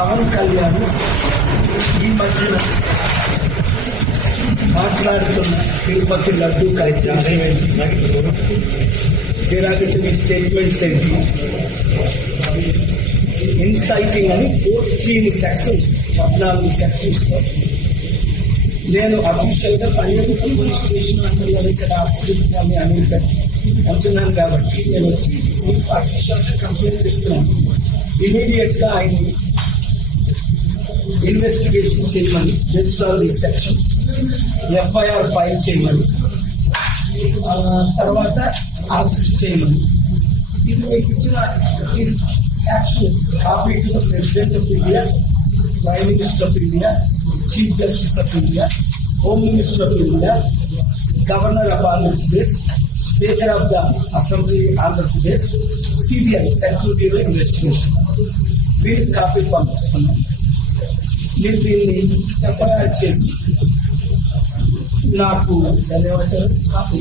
పవన్ కళ్యాణ్ ఈ మధ్యన మాట్లాడుతున్న తిరుపతి లడ్డు derogatory స్టేట్మెంట్స్ ఏంటి, ఇన్సైటింగ్ అని 14 సెక్షన్స్ 14 సెక్షన్స్తో నేను అఫీషియల్గా పర్యాటకం పోలీస్ స్టేషన్ అంటున్నాను ఇక్కడ ఆపోజిట్ని అని అంటున్నాను కాబట్టి నేను వచ్చి అఫీషియల్గా కంప్లైంట్ ఇస్తున్నాను. ఇమీడియట్గా ఆయన్ని ఇన్వెస్టిగేషన్ చేయమని, based on the sections FIR file చేయమని, తర్వాత అరెస్ట్ చేయమని. ఇది మీకు ఇచ్చిన action copy to the president of India, prime minister of India, chief justice of India, home minister of India, governor of Andhra Pradesh, speaker of the assembly Andhra Pradesh, CBI central bureau investigation వీళ్ళకి copy పంపిస్తున్నాను. మీరు దీన్ని FIR చేసి నాకు ధన్యవాదాలు copy